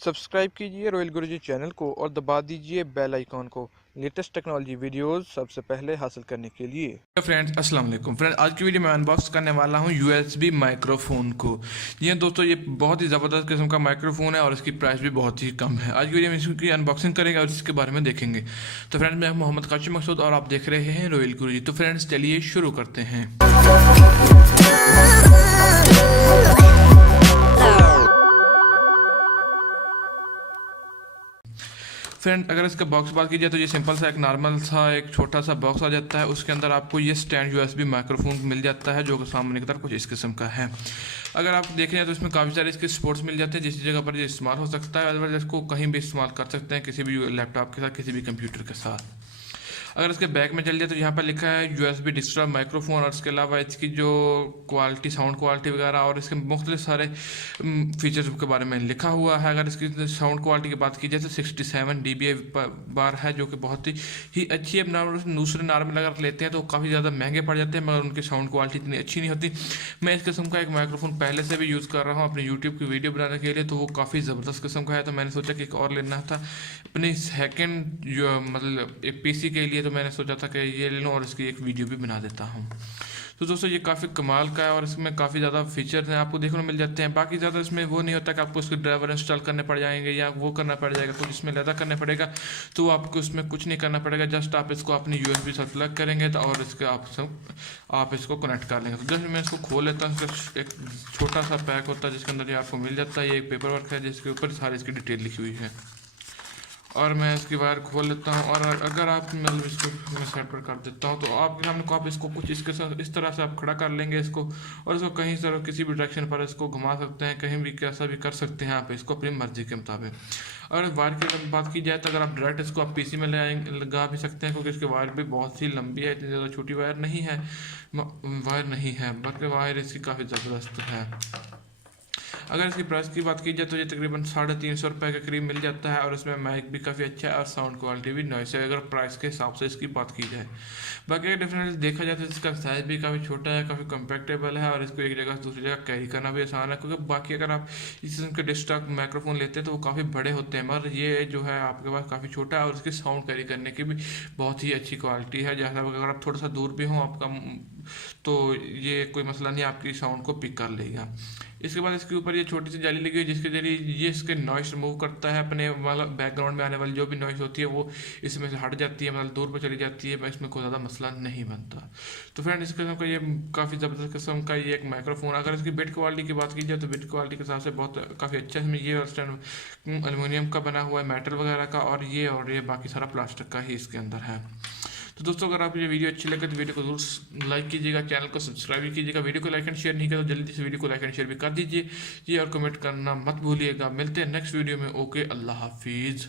Subscribe कीजिए royal गुरुजी channel को और दबा दीजिए बेल आइकॉन को लेटेस्ट टेक्नोलॉजी वीडियोस सबसे पहले हासिल करने के लिए। फ्रेंड्स अस्सलाम वालेकुम फ्रेंड्स, आज की वीडियो में अनबॉक्स करने वाला हूं यूएसबी माइक्रोफोन को। जी हाँ दोस्तों, ये बहुत ही ज़बरदस्त किस्म का माइक्रोफोन है और इसकी प्राइस भी बहुत ही कम है। आज की वीडियो में इसकी अनबॉक्सिंग करेंगे और इसके बारे में देखेंगे। तो फ्रेंड्स, मैं मोहम्मद काशिम मकसूद और आप देख रहे हैं रॉयल गुरुजी। तो फ्रेंड्स चलिए शुरू करते हैं। फ्रेंड, अगर इसका बॉक्स बात की जाए तो ये सिंपल सा एक नॉर्मल सा एक छोटा सा बॉक्स आ जाता है। उसके अंदर आपको ये स्टैंड यूएसबी माइक्रोफोन मिल जाता है, जो कि सामने की तरफ कुछ इस किस्म का है। अगर आप देखें जाए तो इसमें काफ़ी सारे इसके स्पोर्ट्स मिल जाते हैं, जिस जगह पर ये इस्तेमाल हो सकता है। अदरवाइज इसको कहीं भी इस्तेमाल कर सकते हैं, किसी भी लैपटॉप के साथ, किसी भी कंप्यूटर के साथ। अगर इसके बैक में चल जाए तो यहाँ पर लिखा है यूएसबी डिजिटल माइक्रोफोन, और इसके अलावा इसकी जो क्वालिटी, साउंड क्वालिटी वगैरह और इसके मुख्तलिफ सारे फीचर्स के बारे में लिखा हुआ है। अगर इसकी साउंड क्वालिटी की बात की जाए तो 67 dBi बार है, जो कि बहुत ही अच्छी है। दूसरे नॉर्मल अगर लेते हैं तो काफ़ी ज़्यादा महंगे पड़ जाते हैं, मगर उनकी साउंड क्वालिटी इतनी अच्छी नहीं होती। मैं इस किस्म का एक माइक्रोफोन पहले से भी यूज़ कर रहा हूँ अपनी यूट्यूब की वीडियो बनाने के लिए, तो वो काफ़ी ज़बरदस्त किस्म का है। तो मैंने सोचा कि एक और लेना था अपनी सेकेंड जो मतलब एक पीसी के लिए, तो मैंने सोचा था कि ये ले लूँ और इसकी एक वीडियो भी बना देता हूँ। तो दोस्तों ये काफ़ी कमाल का है और इसमें काफ़ी ज़्यादा फीचर्स हैं, आपको देखने को मिल जाते हैं। बाकी ज़्यादा इसमें वो नहीं होता कि आपको उसके ड्राइवर इंस्टॉल करने पड़ जाएंगे या वो करना पड़ जाएगा, तो इसमें ज़्यादा करना पड़ेगा। तो आपको उसमें कुछ नहीं करना पड़ेगा, जस्ट आप इसको अपनी यूएसबी से प्लग करेंगे तो और इसके आप इसको कनेक्ट कर लेंगे। तो जैसे मैं इसको खोल लेता हूँ, एक छोटा सा पैक होता है जिसके अंदर ये आपको मिल जाता है। ये एक पेपर वर्क है जिसके ऊपर सारी इसकी डिटेल लिखी हुई है, और मैं इसकी वायर खोल लेता हूँ। और अगर आप मतलब इसको मैं साइड पर कर देता हूँ तो आपके सामने को आप इसको कुछ इसके साथ इस तरह से आप खड़ा कर लेंगे इसको, और इसको कहीं से किसी भी डायरेक्शन पर इसको घुमा सकते हैं, कहीं भी कैसा भी कर सकते हैं आप इसको अपनी मर्जी के मुताबिक। और वायर की बात की जाए तो अगर आप डायरेक्ट इसको आप पीसी में लगा भी सकते हैं, क्योंकि इसकी वायर भी बहुत ही लंबी है, इतनी ज़्यादा छोटी वायर नहीं है, बल्कि वायर इसकी काफ़ी ज़बरदस्त है। अगर इसकी प्राइस की बात की जाए तो ये तकरीबन 350 रुपये के करीब मिल जाता है, और इसमें माइक भी काफ़ी अच्छा है और साउंड क्वालिटी भी नॉइस है, अगर प्राइस के हिसाब से इसकी बात की जाए। बाकी डेफिनेटली देखा जाए तो इसका साइज़ भी काफ़ी छोटा है, काफ़ी कम्पैक्टेबल है, और इसको एक जगह से दूसरी जगह कैरी करना भी आसान है। क्योंकि बाकी अगर आप इस किस्म के डेस्कटॉप माइक्रोफोन लेते हैं तो वो काफ़ी बड़े होते हैं, मगर ये जो है आपके पास काफ़ी छोटा है और इसकी साउंड कैरी करने की भी बहुत ही अच्छी क्वालिटी है। जैसा अगर आप थोड़ा सा दूर भी हों आपका, तो ये कोई मसला नहीं, आपकी साउंड को पिक कर लेगा। इसके बाद इसके ऊपर ये छोटी सी जाली लगी हुई है, जिसके जरिए ये इसके नॉइस रिमूव करता है। अपने मतलब बैकग्राउंड में आने वाली जो भी नॉइस होती है वो इसमें से हट जाती है, मतलब दूर पर चली जाती है, इसमें कोई ज़्यादा मसला नहीं बनता। तो फ्रेंड, इस किस्म का ये काफ़ी ज़बरदस्त किस्म का ये एक माइक्रोफोन। अगर इसकी बिल्ड क्वालिटी की बात की जाए तो बिल्ड क्वालिटी के हिसाब से बहुत काफ़ी अच्छा है। इसमें ये स्टैंड एलुमिनियम का बना हुआ है, मेटल वगैरह का, और ये बाकी सारा प्लास्टिक का ही इसके अंदर है। तो दोस्तों, अगर आप ये वीडियो अच्छी लगे तो वीडियो को जरूर लाइक कीजिएगा, चैनल को सब्सक्राइब भी कीजिएगा। वीडियो को लाइक एंड शेयर नहीं किया तो जल्दी से वीडियो को लाइक एंड शेयर भी कर दीजिए जी, और कमेंट करना मत भूलिएगा। मिलते हैं नेक्स्ट वीडियो में। ओके, अल्लाह हाफिज़।